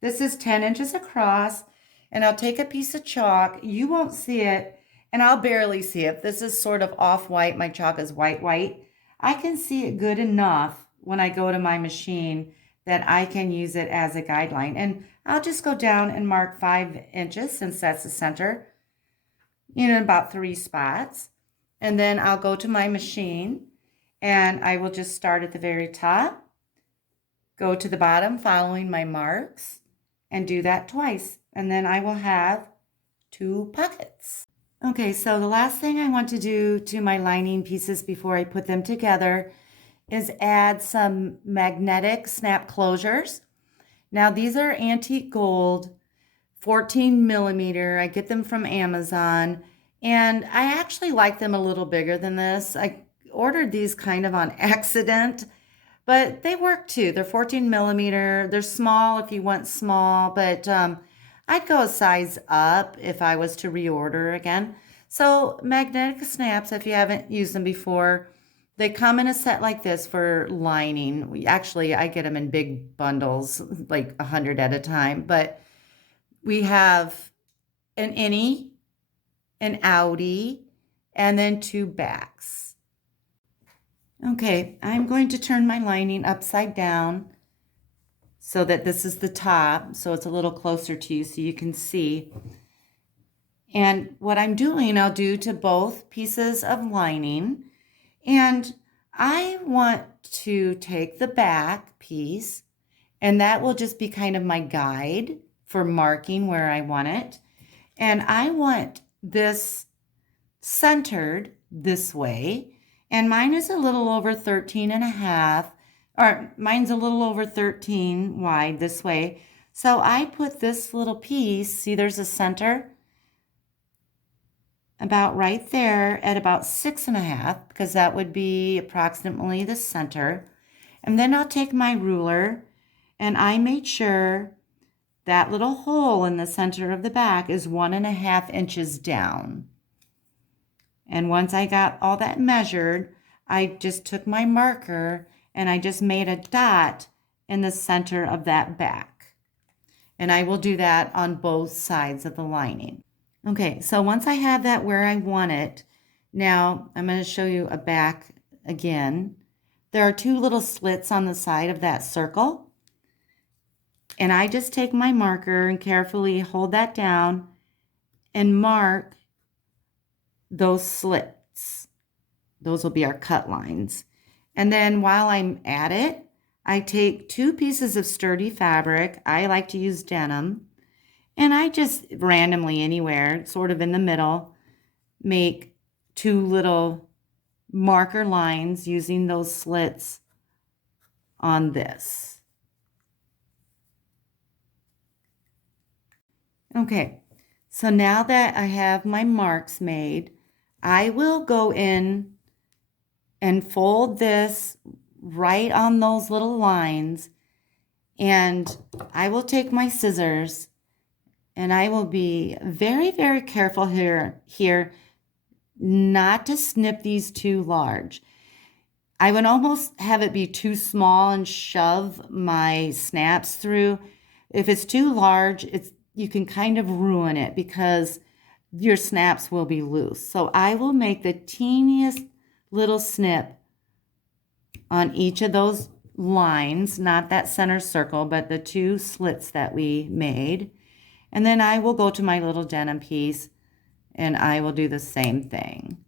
This is 10 inches across, and I'll take a piece of chalk. You won't see it, and I'll barely see it. This is sort of off-white. My chalk is white. I can see it good enough when I go to my machine that I can use it as a guideline. And I'll just go down and mark 5 inches, since that's the center, in about 3 spots. And then I'll go to my machine, and I will just start at the very top, go to the bottom following my marks, and do that twice. And then I will have 2 pockets. Okay, so the last thing I want to do to my lining pieces before I put them together is add some magnetic snap closures. Now these are antique gold, 14 millimeter. I get them from Amazon, and I actually like them a little bigger than this. I ordered these kind of on accident, but they work too. They're 14 millimeter. They're small if you want small, but I'd go a size up if I was to reorder again. So magnetic snaps, if you haven't used them before, they come in a set like this for lining. Actually, I get them in big bundles, like 100 at a time, but we have an innie, an outie, and then two backs. Okay, I'm going to turn my lining upside down so that this is the top, so it's a little closer to you so you can see. And what I'm doing, I'll do to both pieces of lining. And I want to take the back piece, and that will just be kind of my guide for marking where I want it. And I want this centered this way. And mine is a little over 13 and a half, or mine's a little over 13 wide this way. So I put this little piece, see there's a center, about right there at about 6 and a half, because that would be approximately the center. And then I'll take my ruler, and I made sure that little hole in the center of the back is 1.5 inches down. And once I got all that measured, I just took my marker and I just made a dot in the center of that back. And I will do that on both sides of the lining. Okay, so once I have that where I want it, now I'm going to show you a back again. There are two little slits on the side of that circle. And I just take my marker and carefully hold that down and mark those slits. Those will be our cut lines. And then while I'm at it, I take two pieces of sturdy fabric. I like to use denim. And I just randomly anywhere, sort of in the middle, make two little marker lines using those slits on this. Okay, so now that I have my marks made, I will go in and fold this right on those little lines, and I will take my scissors and I will be very, very careful here not to snip these too large. I would almost have it be too small and shove my snaps through. If it's too large, you can kind of ruin it because your snaps will be loose. So I will make the teeniest little snip on each of those lines, not that center circle, but the two slits that we made. And then I will go to my little denim piece and I will do the same thing.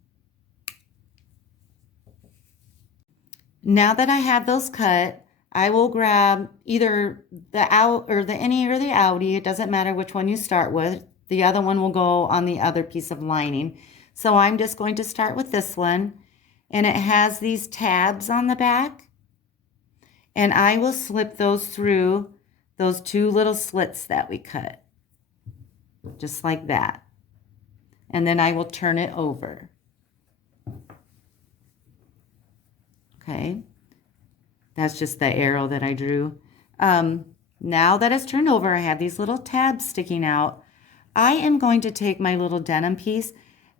Now that I have those cut, I will grab either the out or the innie or the outie. It doesn't matter which one you start with. The other one will go on the other piece of lining. So I'm just going to start with this one, and it has these tabs on the back, and I will slip those through those two little slits that we cut, just like that. And then I will turn it over. Okay, that's just the arrow that I drew. Now that it's turned over, I have these little tabs sticking out. I am going to take my little denim piece,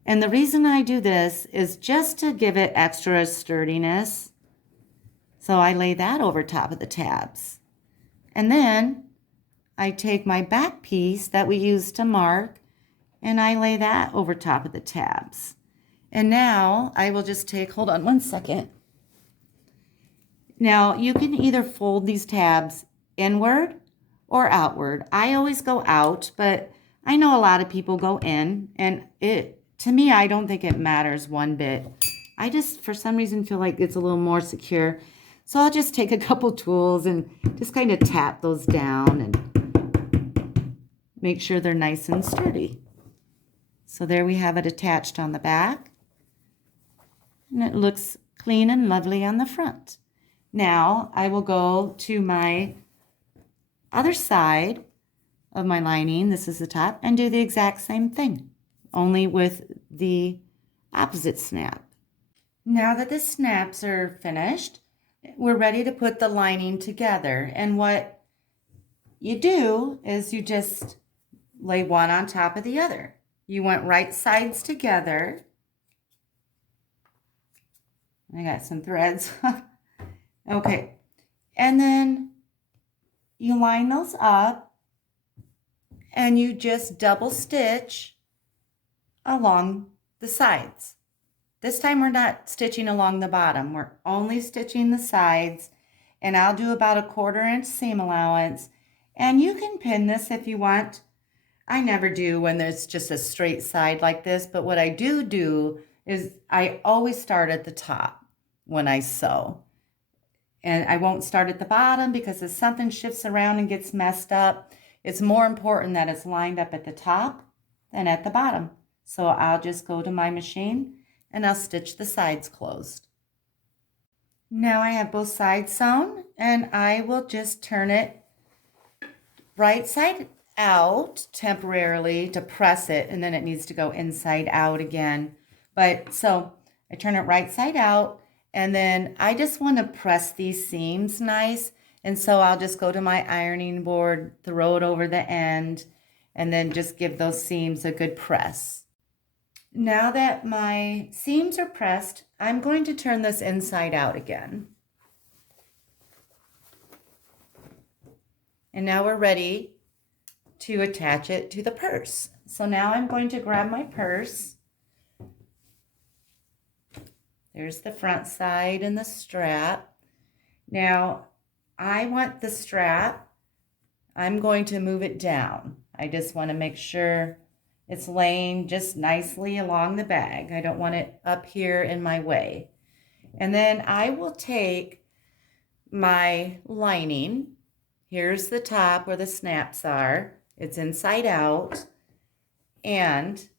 and the reason I do this is just to give it extra sturdiness. So I lay that over top of the tabs. And then I take my back piece that we used to mark, and I lay that over top of the tabs. And now I will just take, hold on one second. Now you can either fold these tabs inward or outward. I always go out, but I know a lot of people go in, and to me, I don't think it matters one bit. I just, for some reason, feel like it's a little more secure. So I'll just take a couple tools and just kind of tap those down and make sure they're nice and sturdy. So there we have it attached on the back, and it looks clean and lovely on the front. Now I will go to my other side of my lining, this is the top, and do the exact same thing, only with the opposite snap. Now that the snaps are finished, we're ready to put the lining together. And what you do is you just lay one on top of the other. You want right sides together. I got some threads. Okay. And then you line those up and you just double stitch along the sides. This time we're not stitching along the bottom. We're only stitching the sides, and I'll do about a 1/4 inch seam allowance. And you can pin this if you want. I never do when there's just a straight side like this, but what I do is I always start at the top when I sew. And I won't start at the bottom because if something shifts around and gets messed up, it's more important that it's lined up at the top than at the bottom. So I'll just go to my machine and I'll stitch the sides closed. Now I have both sides sewn, and I will just turn it right side out temporarily to press it, and then it needs to go inside out again. But so I turn it right side out, and then I just want to press these seams nice, and so I'll just go to my ironing board, throw it over the end, and then just give those seams a good press. Now that my seams are pressed, I'm going to turn this inside out again. And now we're ready to attach it to the purse. So now I'm going to grab my purse. There's the front side and the strap. Now I want the strap, I'm going to move it down. I just want to make sure it's laying just nicely along the bag. I don't want it up here in my way. And then I will take my lining. Here's the top where the snaps are. It's inside out. And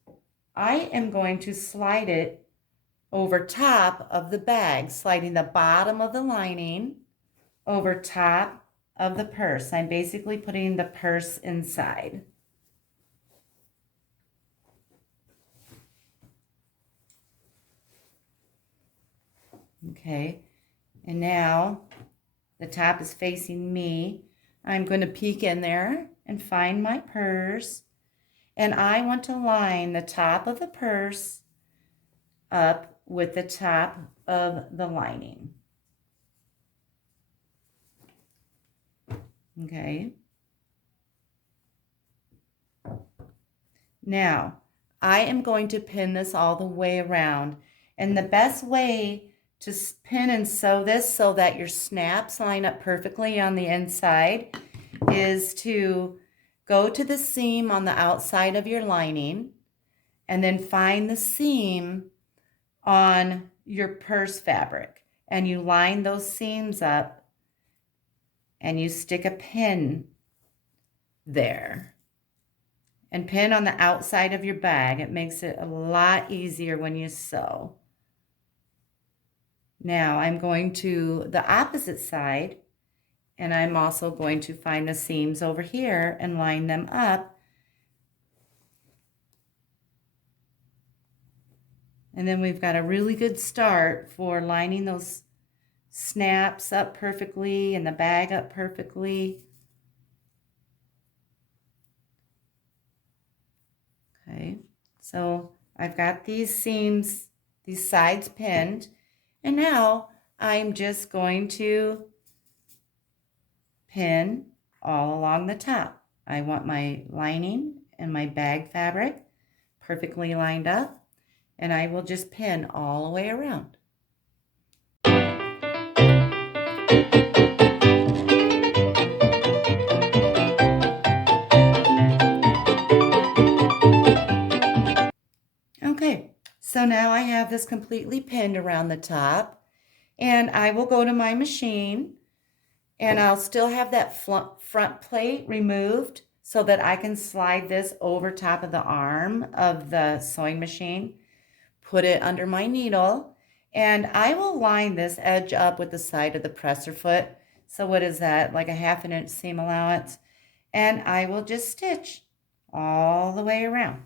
I am going to slide it over top of the bag, sliding the bottom of the lining over top of the purse. I'm basically putting the purse inside. Okay, and now the top is facing me. I'm going to peek in there and find my purse, and I want to line the top of the purse up with the top of the lining. Okay. Now, I am going to pin this all the way around, and the best way to pin and sew this so that your snaps line up perfectly on the inside is to go to the seam on the outside of your lining and then find the seam on your purse fabric, and you line those seams up and you stick a pin there and pin on the outside of your bag. It makes it a lot easier when you sew. Now I'm going to the opposite side, and I'm also going to find the seams over here and line them up. And then we've got a really good start for lining those snaps up perfectly and the bag up perfectly. Okay, so I've got these seams, these sides pinned. And now I'm just going to pin all along the top. I want my lining and my bag fabric perfectly lined up, and I will just pin all the way around. Okay, so now I have this completely pinned around the top, and I will go to my machine, and I'll still have that front plate removed so that I can slide this over top of the arm of the sewing machine, put it under my needle, and I will line this edge up with the side of the presser foot So what is that? Like a 1/2 inch seam allowance. And I will just stitch all the way around.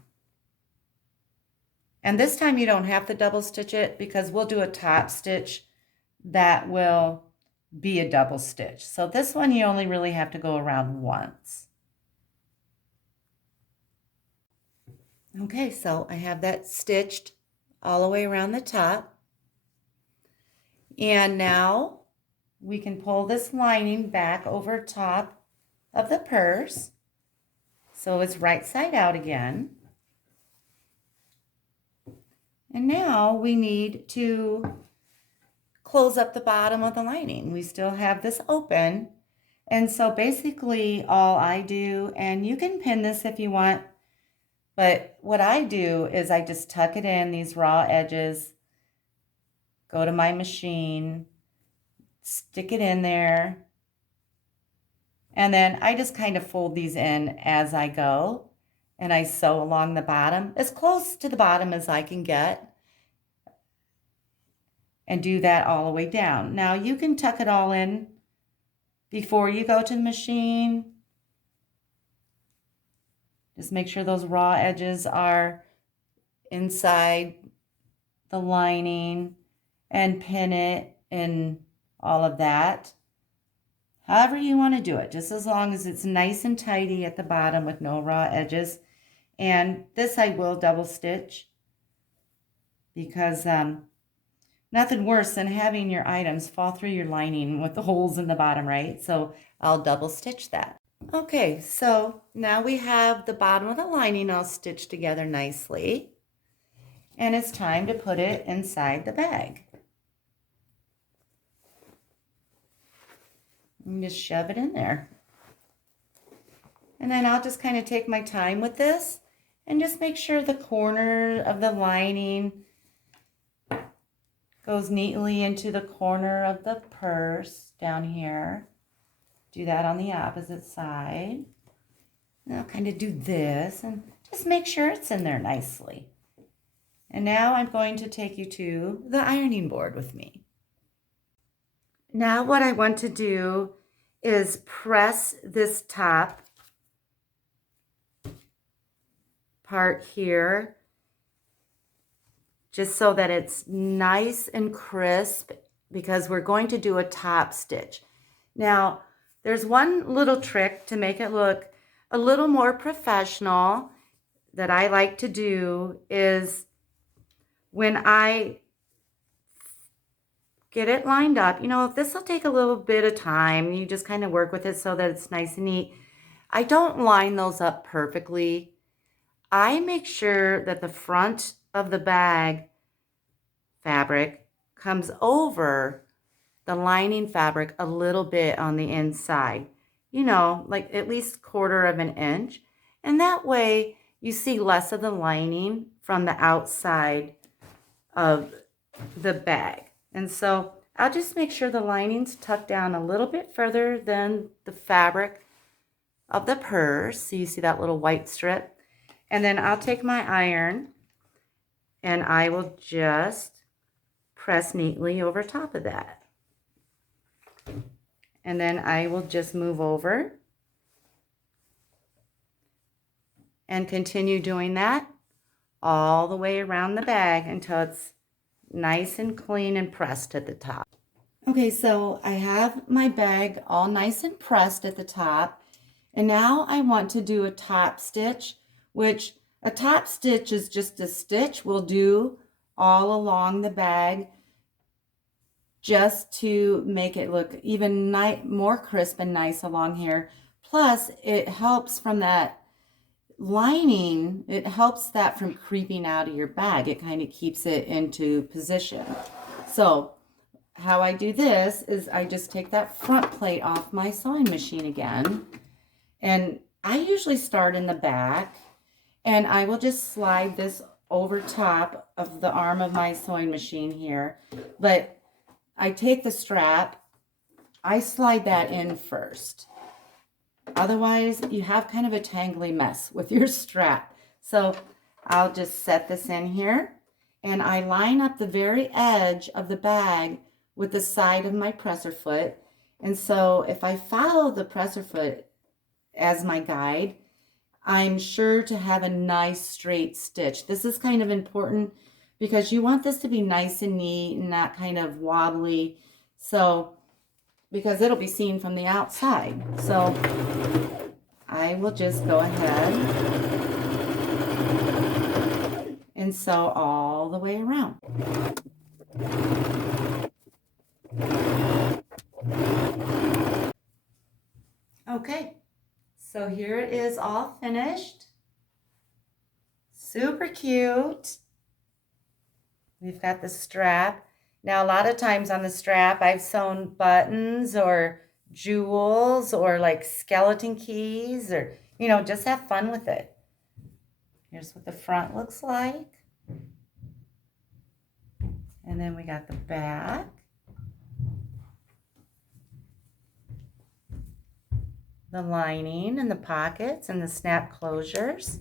And this time you don't have to double stitch it because we'll do a top stitch that will be a double stitch. So this one you only really have to go around once. Okay, so I have that stitched all the way around the top. And now we can pull this lining back over top of the purse. So it's right side out again. And now we need to close up the bottom of the lining. We still have this open. And so basically all I do, and you can pin this if you want, but what I do is I just tuck it in, these raw edges, go to my machine, stick it in there, and then I just kind of fold these in as I go, and I sew along the bottom, as close to the bottom as I can get, and do that all the way down. Now you can tuck it all in before you go to the machine. Just make sure those raw edges are inside the lining and pin it and all of that. However you want to do it, just as long as it's nice and tidy at the bottom with no raw edges. And this I will double stitch because nothing worse than having your items fall through your lining with the holes in the bottom, right? So I'll double stitch that. Okay, so now we have the bottom of the lining all stitched together nicely. And it's time to put it inside the bag. And just shove it in there. And then I'll just kind of take my time with this and just make sure the corner of the lining goes neatly into the corner of the purse down here. Do that on the opposite side. And I'll kind of do this and just make sure it's in there nicely. And now I'm going to take you to the ironing board with me. Now what I want to do is press this top part here just so that it's nice and crisp because we're going to do a top stitch. Now, there's one little trick to make it look a little more professional that I like to do is when I get it lined up, you know, this will take a little bit of time. You just kind of work with it so that it's nice and neat. I don't line those up perfectly. I make sure that the front of the bag fabric comes over the lining fabric a little bit on the inside, you know, like at least 1/4 of an inch. And that way you see less of the lining from the outside of the bag. And so I'll just make sure the lining's tucked down a little bit further than the fabric of the purse. So you see that little white strip. And then I'll take my iron and I will just press neatly over top of that. And then I will just move over and continue doing that all the way around the bag until it's nice and clean and pressed at the top. Okay, so I have my bag all nice and pressed at the top. And now I want to do a top stitch, which a top stitch is just a stitch we'll do all along the bag just to make it look even more crisp and nice along here. Plus, it helps from that lining, it helps that from creeping out of your bag. It kind of keeps it into position. So how I do this is I just take that front plate off my sewing machine again. And I usually start in the back and I will just slide this over top of the arm of my sewing machine here. But I take the strap, I slide that in first. Otherwise, you have kind of a tangly mess with your strap. So I'll just set this in here and I line up the very edge of the bag with the side of my presser foot. And so if I follow the presser foot as my guide, I'm sure to have a nice straight stitch. This is kind of important because you want this to be nice and neat and not kind of wobbly. So, because it'll be seen from the outside. So I will just go ahead and sew all the way around. Okay, so here it is all finished. Super cute. We've got the strap. Now, a lot of times on the strap, I've sewn buttons or jewels or like skeleton keys or, you know, just have fun with it. Here's what the front looks like. And then we got the back. The lining and the pockets and the snap closures.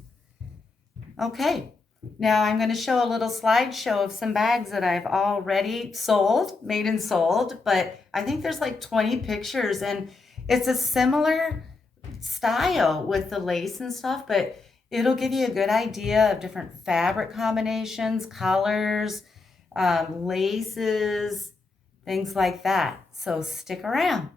Okay, now I'm going to show a little slideshow of some bags that I've already sold, made and sold, but I think there's like 20 pictures and it's a similar style with the lace and stuff, but it'll give you a good idea of different fabric combinations, colors, laces, things like that. So stick around.